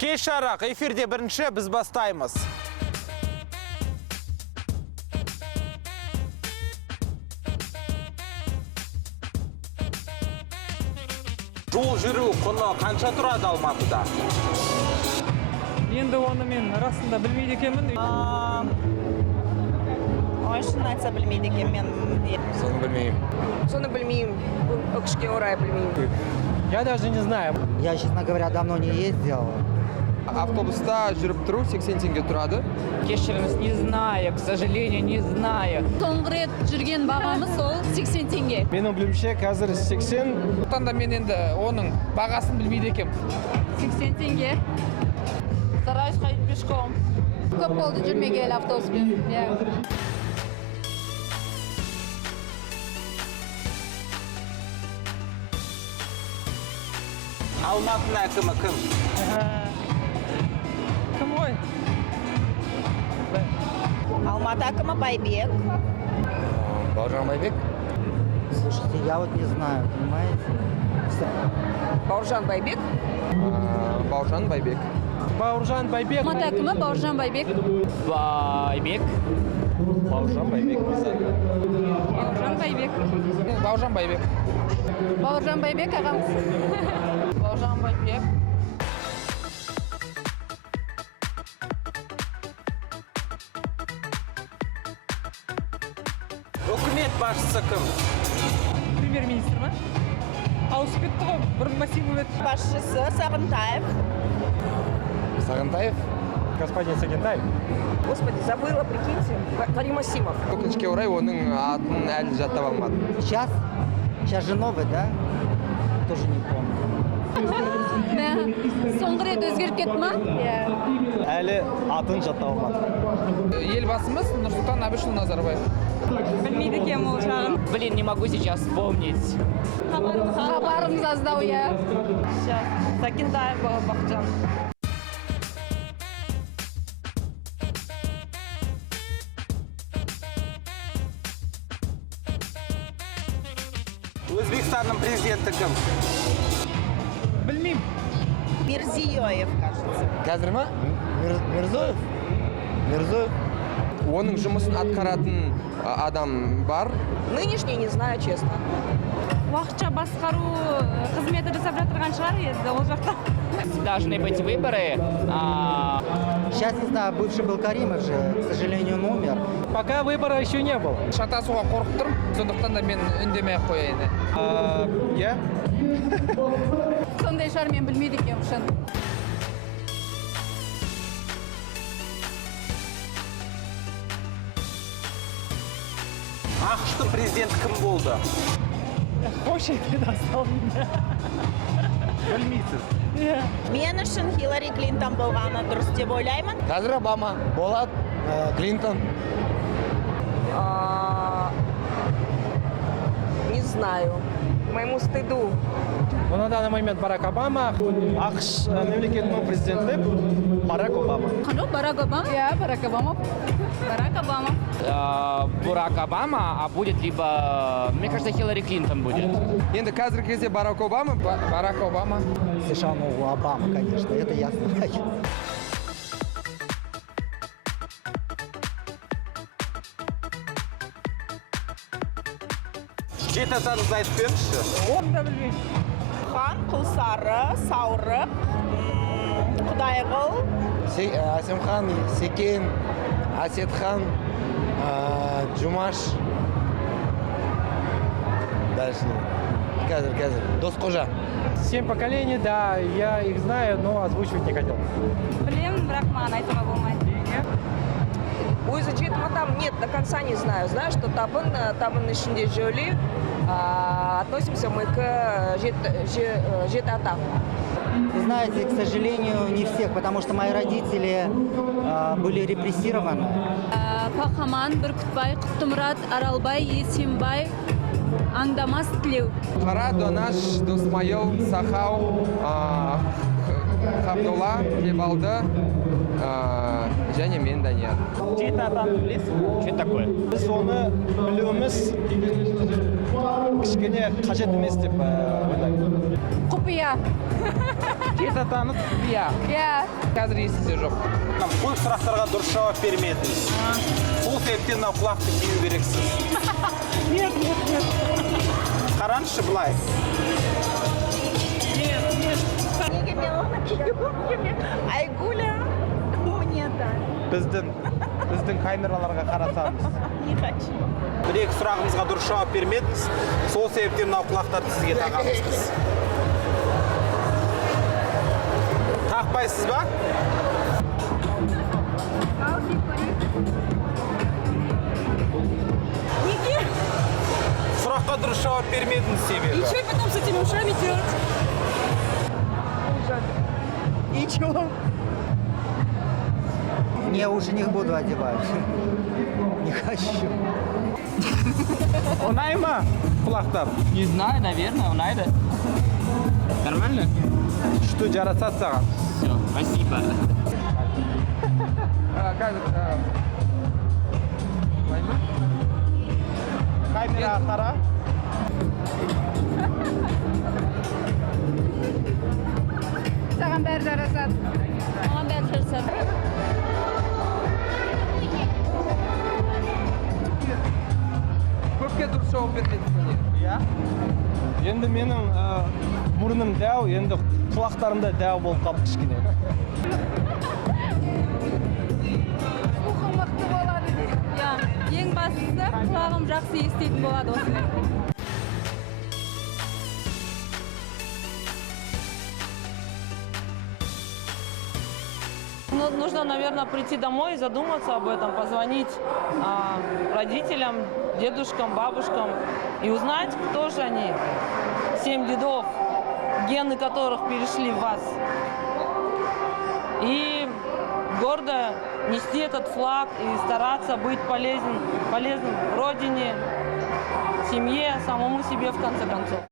Кеш жарық, эфирде бірінші біз бастаймыз. Жол жүру құны қанша тұрады Алматыда? Енді оны мен расында білмейді екенмін. Шын айтса білмейді екен мен. Соны білмеймін. Өкішке орай білмеймін. Я даже не знаю. Я, честно говоря, давно не ездил. Автобуста жүріп тұру 80 теңге тұрады. Кешіріңіз, не знаю, к сожалению, не знаю. Соңғы рет жүрген бағамыз ол 80 теңге. Менің білуімше қазір 80. Сондықтан да мен енді оның бағасын білмейді екенмін. 80 теңге. Стараюсь ходить пешком. Көп болды жүрмегелі автобуспен. Алматының әкімі кім? Кім ғой? Алматы әкімі Байбек. Бауыржан Байбек. Слушайте, я вот не знаю, понимаете? Бауыржан Байбек. Бауыржан Байбек. Бауыржан Байбек. Алматы әкімі Бауыржан Байбек. Байбек. Бауыржан Байбек. Бауыржан Байбек. Бауыржан Байбек. Бауыржан Байбек ағамыз. Бауыржан Байбек. Үкімет басшысы кім? Премьер-министр ма? Ауысып кетті ғой, бұрын Масимов еді. Басшысы Сағынтаев. Сағынтаев. Господин Сагентаев. Господи, забыла, прикиньте. Карим Асимов. Өкінішке орай оның атын әлі жаттап алмадым. Сейчас же новый, да? Тоже не помню. Соңғы рет өзгеріп кетті ма? Әлі атын жаттап алмады. Елбасымыз Нұрсұлтан Әбішұлы Назарбаев. Білмейді екен ол жағын. Блин, не могу сейчас вспомнить. Хабарымыз аздау, я. Сағынтаев Бақытжан. Өзбекстанның президенті кім? Білмеймін. Мирзиёев, кажется. Қазір ма? Мирзоев. Оның жұмысын атқаратын адам бар. Нынешний не знаю, честно. Уақытша басқару қызметі жасап жатырған шығар енді ол жақта. Должны быть выборы. Сейчас, не знаю, бывший был Каримов же, к сожалению, он умер. Пока выбора еще не было. Шатасуға қорқып тұрмын. Сондықтан да мен үндемей-ақ қояйын. Я? Сондай шығар мен білмейді екенмін шын. ақш-тың президенті кім болды? Вообще не достал меня. Білмейсіз. Мен үшін Хиллари Клинтон болғаны дұрыс деп ойлаймын. Қазір Обама, болады Клинтон. Не знаю. К моему стыду. На данный момент Барак Обама, ақш мемлекетінің президенті Барак Обама. Барак Обама? Барак Обама. Барак Обама. Барак Обама, а будет либо, мне кажется, Хиллари Клинтон будет. Енді қазіргі кезде Барак Обама. США, ну, Обама, конечно, это я знаю. Жеті атаңызды айтып беріңізші. Оны да білмеймін. Хан, Құлсары, Саурық, Құдайғыл. Әсемхан, Секен, Асетхан, Джумаш. Дальше. Қазір. Досқожа. 7 поколений, да, я их знаю, но озвучивать не хотел. Білемін, бірақ маған айтуға болмайды. Өзі жетім адам нет, до конца не знаю. Знаю, что табын ішінде жөлі. Относимся мы к жеті атам. Вы знаете, к сожалению, не всех, потому что мои родители были репрессированы. Пахаман, Бүркітбай, Құттымұрат, Аралбай, Есенбай, Аңдамас Тілеу. Қара, Донаш, Досмайыл, Сахау, Қабдолла, Кебалды, және мен Данияр. Жеті атаны білесіз? Что это такое? Біз оны білуіміз кішкене қажет емес деп ойлаймын. құпия. Жеті таныс құпия. Иә. Қазір есімде жоқ. Көп сұрақтарға дұрыс жауап бермедіңіз. Сол себептен мынау құлақты кию керексіз. Нет. Қараңызшы былай. Неге мен оны киюім? Айгуля мне да. Біздің камераларға қарасамыз. Не хочу. Бір-екі сұрағымызға дұрыс жауап бермедіңіз. Сол себептен мынау құлақтарды сізге тағамыз біз. Тақпайсыз ба? Неге? Сұраққа дұрыс жауап бермедіңіз себебі. Что потом с этими ушами делать? Ничего. Не, уши не буду одевать. Не хочу. Ұнай ма құлақтар? Не знаю, наверное, ұнайды. Нормально? Күшті жарасады саған. Все, спасибо. Қазір былай ма? Камераға қара. Саған бәрі жарасады. Маған бәрі жарасады. Көпке дұрыс жауап бермедіңіз міне. Иә. Енді менің мұрным дәу, енді құлақтарым да дәу болып қалды кішкене. Слухым мықты болады дейді. Иә, ең бастысы құлағым жақсы еститін болады осымен. Нужно, наверное, прийти домой и задуматься об этом, позвонить родителям, дедушкам, бабушкам и узнать, кто же они, 7 дедов, гены которых перешли в вас. И гордо нести этот флаг и стараться быть полезным родине, семье, самому себе в конце концов.